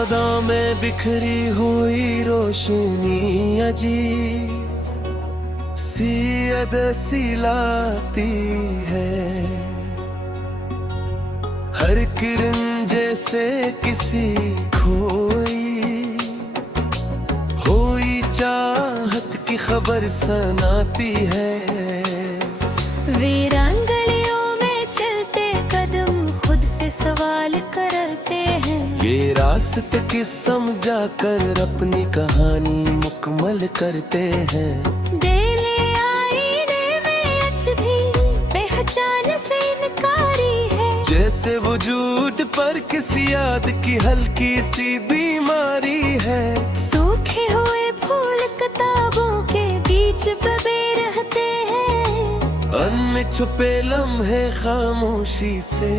अदा में बिखरी हुई रोशनी अजीब सी अद सिलाती है। हर किरण जैसे किसी खोई हुई चाहत की खबर सुनाती है। वीरान गलियों में चलते कदम खुद से सवाल करते हैं। ये रास्ते किस समझा कर अपनी कहानी मुकम्मल करते हैं। दिले आईने में अचधी पहचान से इनकारी है। जैसे वजूद पर किसी याद की हल्की सी बीमारी है। सूखे हुए फूल किताबों के बीच दबे रहते हैं। अनमें छुपे लम्हे खामोशी से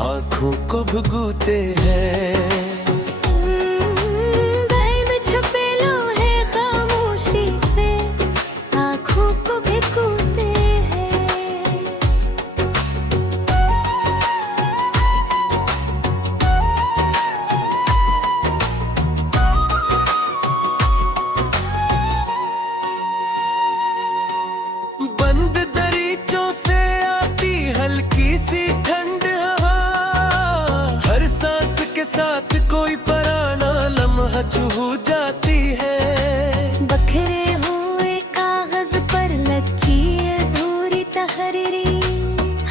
आँखों को भुगूते हैं। दिल में छुपे लम्हे खामोशी से आँखों को भिगोते हैं। बंद दरीचों से आती हल्की सी ठंड हवा। हर सांस के साथ कोई पराना लम्हा छू जाती है। बखरे हुए कागज पर लगी अधूरी तहरीरी।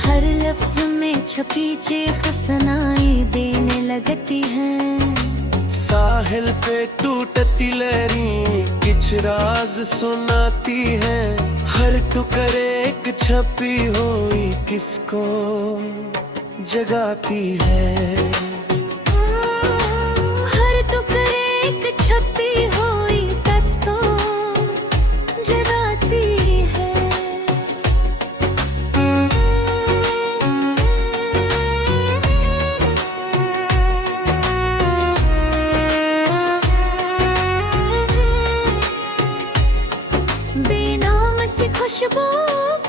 हर लफ्ज में छपी चीख सुनाई देने लगती है। साहिल पे टूटती लहरी कुछ राज सुनाती है। हर टुकड़े एक छपी हुई किसको जगाती है। हर टुकड़े एक छपी हुई किसको जगाती है। बेनाम सी खुशबू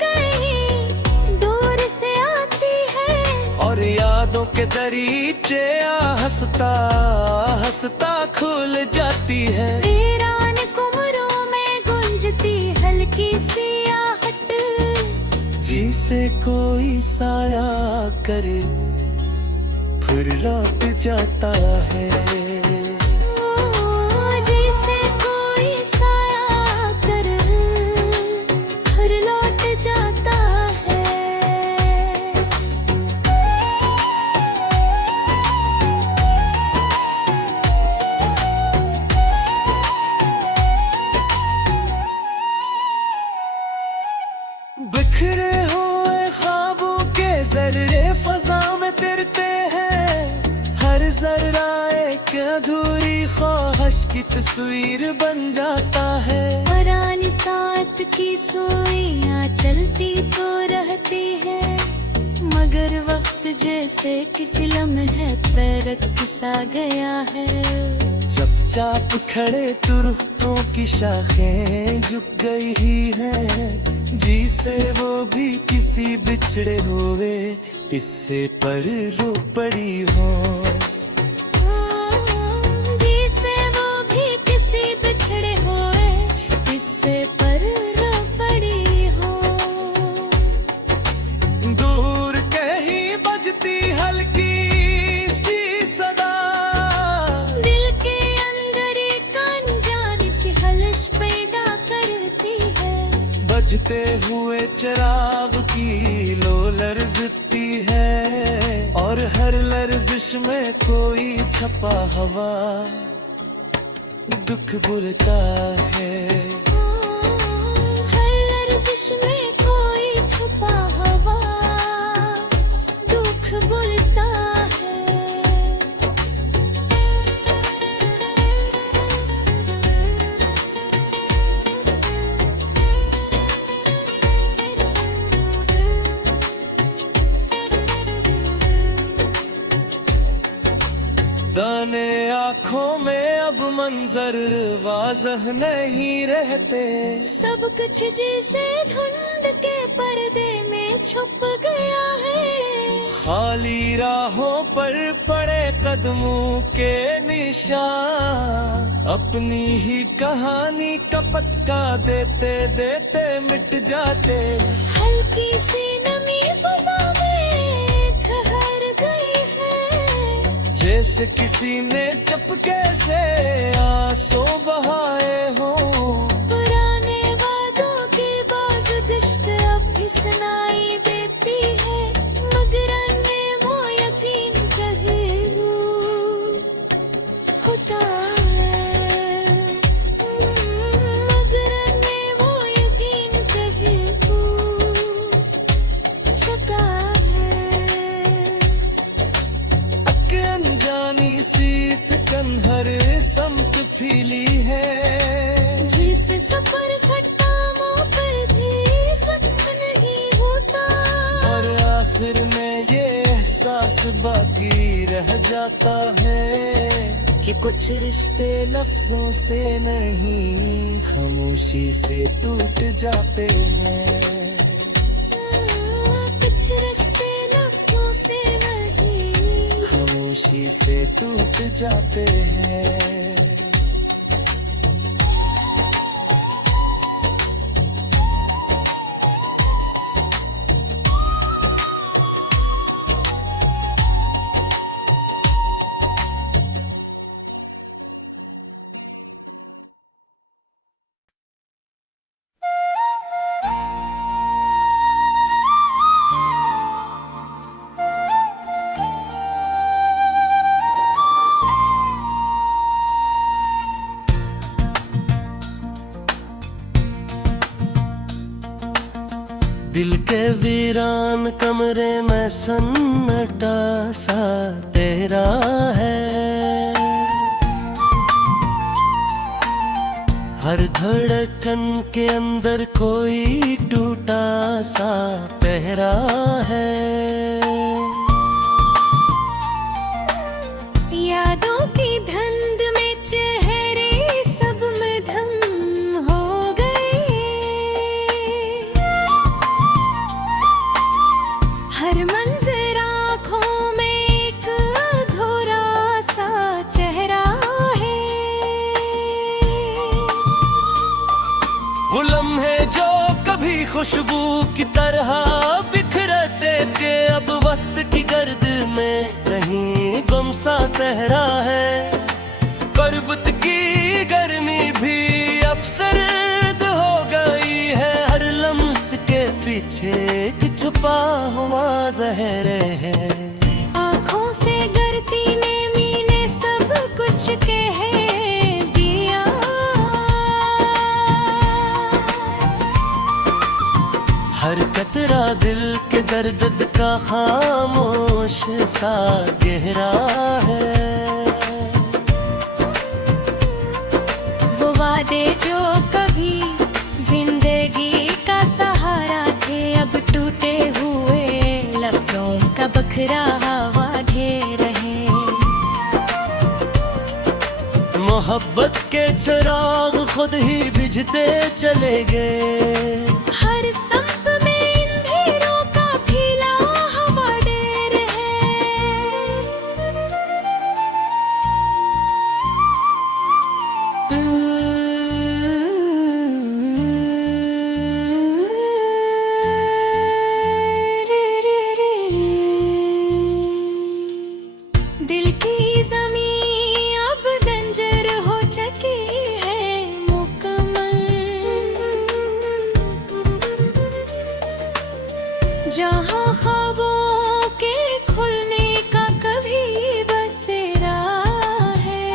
कहीं दूर से आती है। और यादों के दरीचे हंसता हंसता खुल जाती है। वीरान कुमरों में गुंजती हल्की सी आहट। जिसे कोई साया करे फिर लौट जाता है। जिसे कोई साया कर फिर लौट जाता है। बिखरे हुए ख्वाबों के जर्रे फजा में तिरते हैं। हर जर्रा एक अधूरी ख्वाहिश की तस्वीर बन जाता है। पुरानी साथ की सुइयां चलती तो रहती है। मगर वक्त जैसे किसी लम्हे पर किसा गया है। चुपचाप खड़े तुरकों की शाखें झुक गई ही है। जिसे वो भी किसी बिछड़े हुए इससे पर रो पड़ी हो। जिसे वो भी किसी बिछड़े हुए इससे पर रो पड़ी हो। दूर कहीं बजती हल्की सी सदा। दिल के अंदर एक अनजानी सी खलिश पैदा करती है। बजते हुए चिराग की लो लर्जती है। और हर लर्जिश में कोई छपा हवा दुख बुलता है। हर लर्जिश में कोई छुपा हवा दुख बुलता है। दाने आँखों में अब मंजर वाज़ह नहीं रहते। सब कुछ जैसे धुंध के पर्दे में छुप गया है। खाली राहों पर पड़े कदमों के निशान, अपनी ही कहानी का पक्का देते देते मिट जाते। हल्की सी नमी फजा में ठहर गई है, जैसे किसी ने चुपके से आंसू बहाए हो। पुराने वादों की बाज़दिश्त अब भी सुनाई देती है, मगर में वो यकीन कहीं होता है, मगर में वो यकीन कहीं होता है। अनजानी सीत कन्हर समत फीली है, जिसे सफर खट्टा मुंह पर भी खत्म नहीं होता, और आखिर में ये एहसास बाकी रह जाता है कि कुछ रिश्ते लफ्जों से नहीं खामोशी से टूट जाते हैं। कुछ रिश्ते लफ्जों से नहीं खामोशी से टूट जाते हैं। दिल के वीरान कमरे में सन्नाटा सा तेरा है, हर धड़कन के अंदर कोई टूटा सा पहरा है। यादों की धुंध में चेहरे सब मधम हो गए, हर मंजर आँखों में एक अधूरा सा चेहरा है। वो लम्हे जो कभी खुशबू की तरह बिखरते थे, अब वक्त की गर्द में कहीं गुमसा सहरा है। गुर्बत की गर्मी भी अब सर्द हो गई है, हर लम्स के पीछे एक छुपा हुआ जहर है। आँखों से गिरती नेमी ने सब कुछ कह दिया, हर कतरा दिल के दर्द का खामोश सा गहरा है। वो वादे जो कभी जिंदगी का सहारा थे, अब टूटे हुए लफ्जों का बखरा हवा ढेर है। मोहब्बत के चिराग खुद ही बुझते चले गए, हर संप में अंधेरों का फैला हवा ढेर है। दिल की ज़मीं अब बंजर हो चुकी है मुकम्मल, जहाँ ख्वाबों के खुलने का कभी बसेरा है।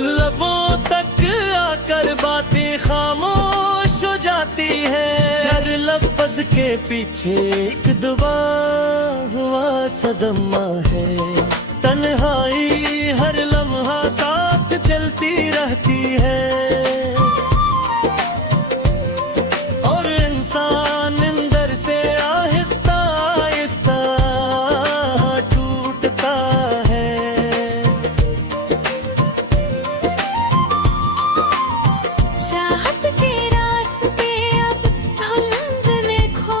लबों तक आकर बातें खामोश हो जाती है, हर लफ्ज के पीछे एक दुआ हुआ सदमा है। तन्हाई हर लम्हा साथ चलती रहती है, और इंसान अंदर से आहिस्ता आहिस्ता टूटता है। चाहत के रास्ते अब धुंध में खो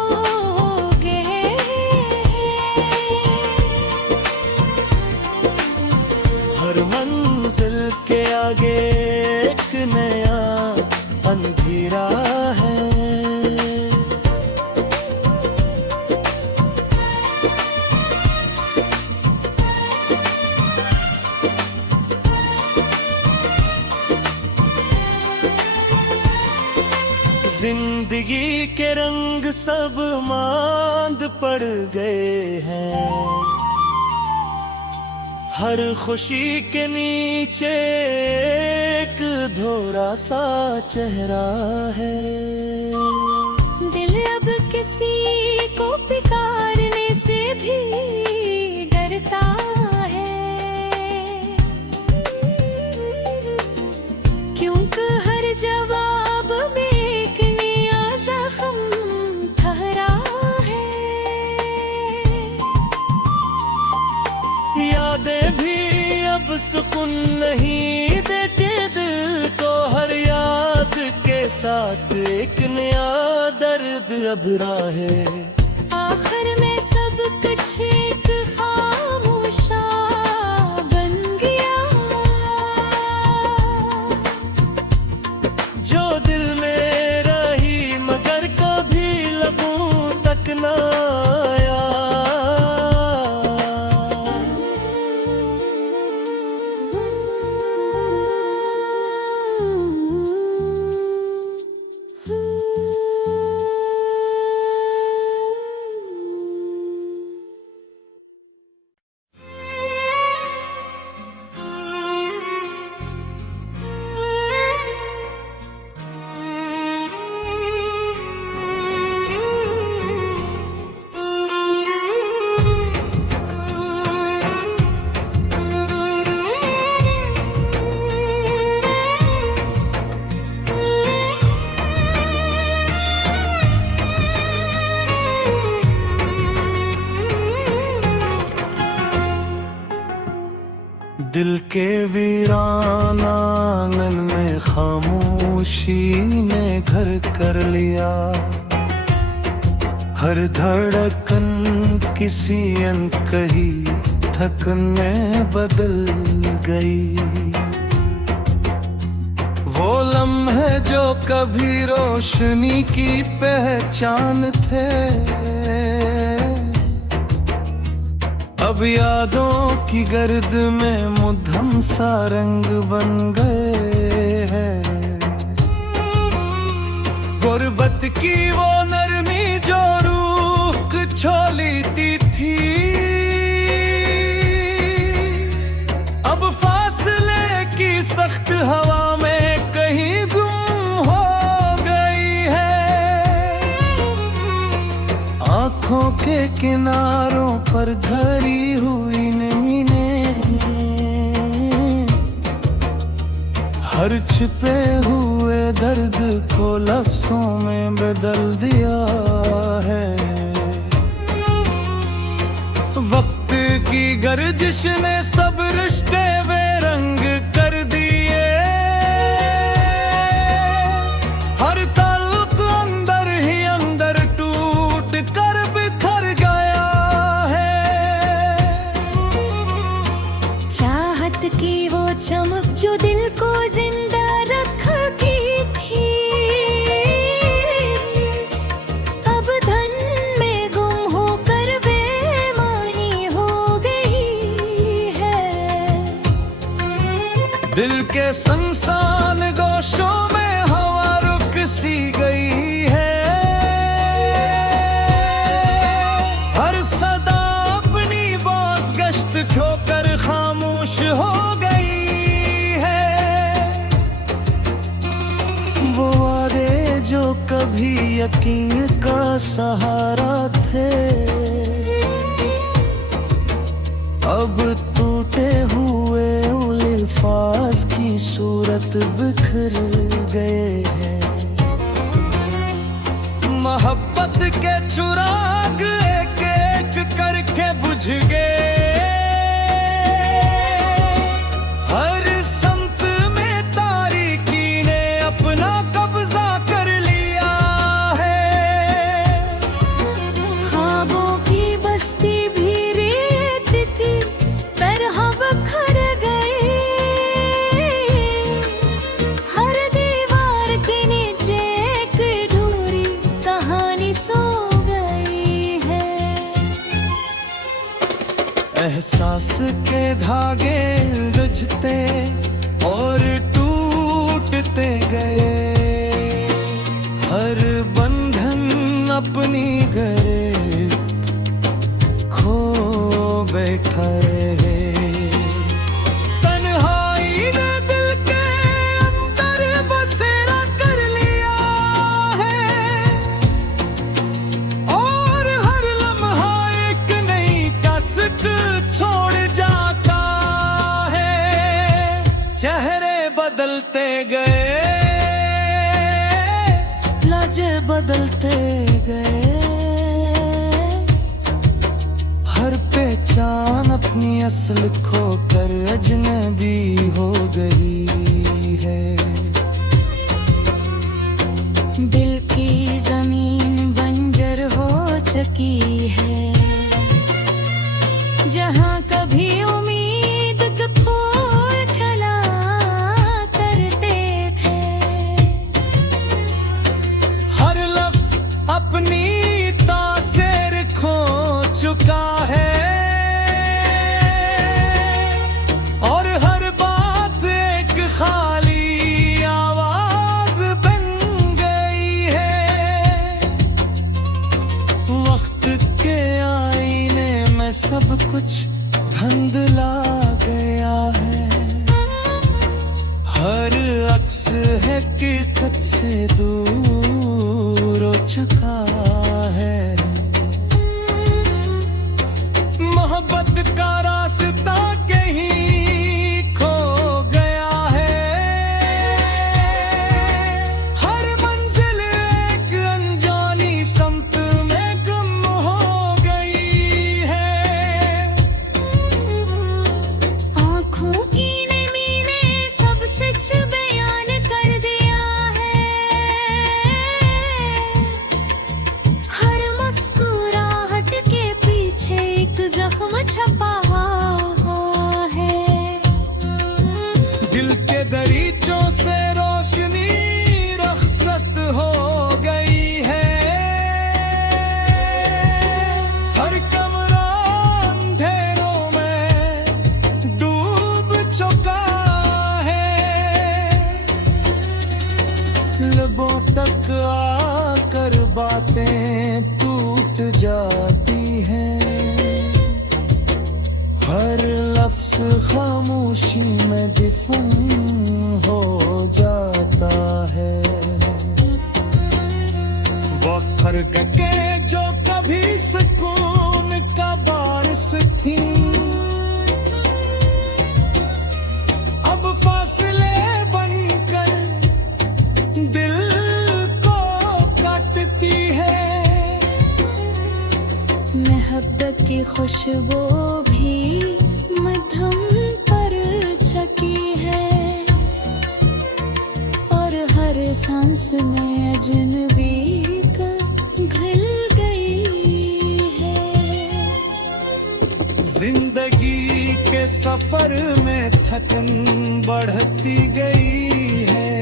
जिंदगी के रंग सब मांद पड़ गए हैं, हर खुशी के नीचे एक धोरा सा चेहरा है। दिल अब किसी को पुकारने से भी डरता है, क्योंकि हर जवाब में एक नया जख्म ठहरा है। यादें भी अब सुकून नहीं देती दिल को, हर याद के साथ एक नया दर्द अभरा है। आखिर में सब कुछ एक खामोशा बन गया, जो दिल में रही मगर कभी लबों तक न आया। दिल के वीरान आंगन में खामोशी ने घर कर लिया, हर धड़कन किसी अनकही थकन में बदल गई। वो लम्हे जो कभी रोशनी की पहचान थे, अब यादों की गर्द में मुद्दम सा रंग बन गए हैं। गुर्बत की वो नरमी जो रूह को छोलीती थी, अब फासले की सख्त हवा में कहीं गुम हो गई है। आँखों के किनारों पर धरी हुई नमी ने हर छिपे हुए दर्द को लफ्जों में बदल दिया है। वक्त की गर्दिश ने सब रिश्ते बेरंग कर दिए, हर ताल्लुक अंदर ही अंदर टूट कर बिखर गया है। चाहत की वो चमक जो दिल को जिंदा रखती थी, अब धन में गुम होकर बेमानी हो गई है। दिल के सुनसान गोशों में हवा रुक सी गई है, हर सदा अपनी बाज गश्त खोकर खामोश हो गई है। वो वादे जो कभी यकीन का सहारा थे, अब टूटे हुए अल्फाज की सूरत बिखर गए हैं। मोहब्बत के चुराग एक एक करके बुझ गए, हर संत में तारीकी ने अपना कब्जा कर लिया है। ख्वाबों की बस्ती भी रेत थी पर हम खर गए, हर दीवार के नीचे एक अधूरी कहानी सो गई है। एहसास के धागे उलझते और टूटते टूटते गए, हर बंधन अपनी गिरफ्त खो बैठा रहे। तन्हाई ने दिल के अंदर बसेरा कर लिया है, और हर लम्हा एक नई कसक छोड़ जाता है। चेहरे बदलते गए, लहज़े बदलते गए, हर पहचान अपनी असल खोकर अजनबी हो गई है। दिल की जमीन बंजर हो चुकी है, जहाँ कभी उम्मीद के फूल खिला करते थे। हर लफ्ज अपनी तासीर खो चुका है, और हर बात एक खाली आवाज बन गई है। वक्त के आईने में सब कुछ धुंधला गया है, हर अक्स हकीकत से दूर हो चुका है। मोहब्बत का रास्ता कहीं खो गया है, हर मंजिल एक अनजानी समत में गुम हो गई है। आँखों की नमी ने सब सच बयान कर दिया है, हर मुस्कुराहट के पीछे एक जख्म छपा है। दिल के दरीचों से रोशनी रखसत हो गई है, हर कमरा अंधेरों में डूब चुका है। लबों तक आकर बातें टूट जाती हैं, हर लफ्ज खामोशी में दफन हो जाता है। वो खर्ग के जो कभी सुकून का बारिश थी, अब फासले बनकर दिल को काटती है। मोहब्बत की खुशबू भी मध्यम पर छकी है, और हर सांस में अजनबी का घुल गई है। जिंदगी के सफर में थकन बढ़ती गई है,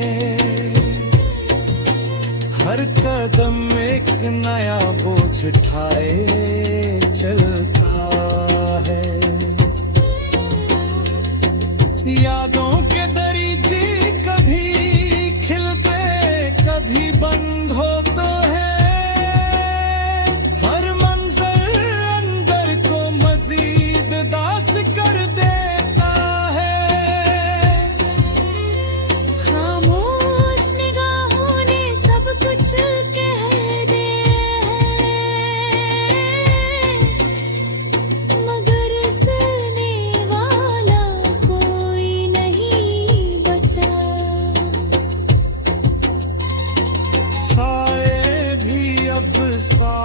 हर कदम एक नया बोझ उठाए चलता है। यादों के दरीचे कभी खिलते कभी बंद होते हैं, हर मंजर अंदर को मजीद दास कर देता है। खामोश निगाहों ने सब कुछ कह दिया है, मगर सुनने वाला कोई नहीं बचा। साए भी अब सा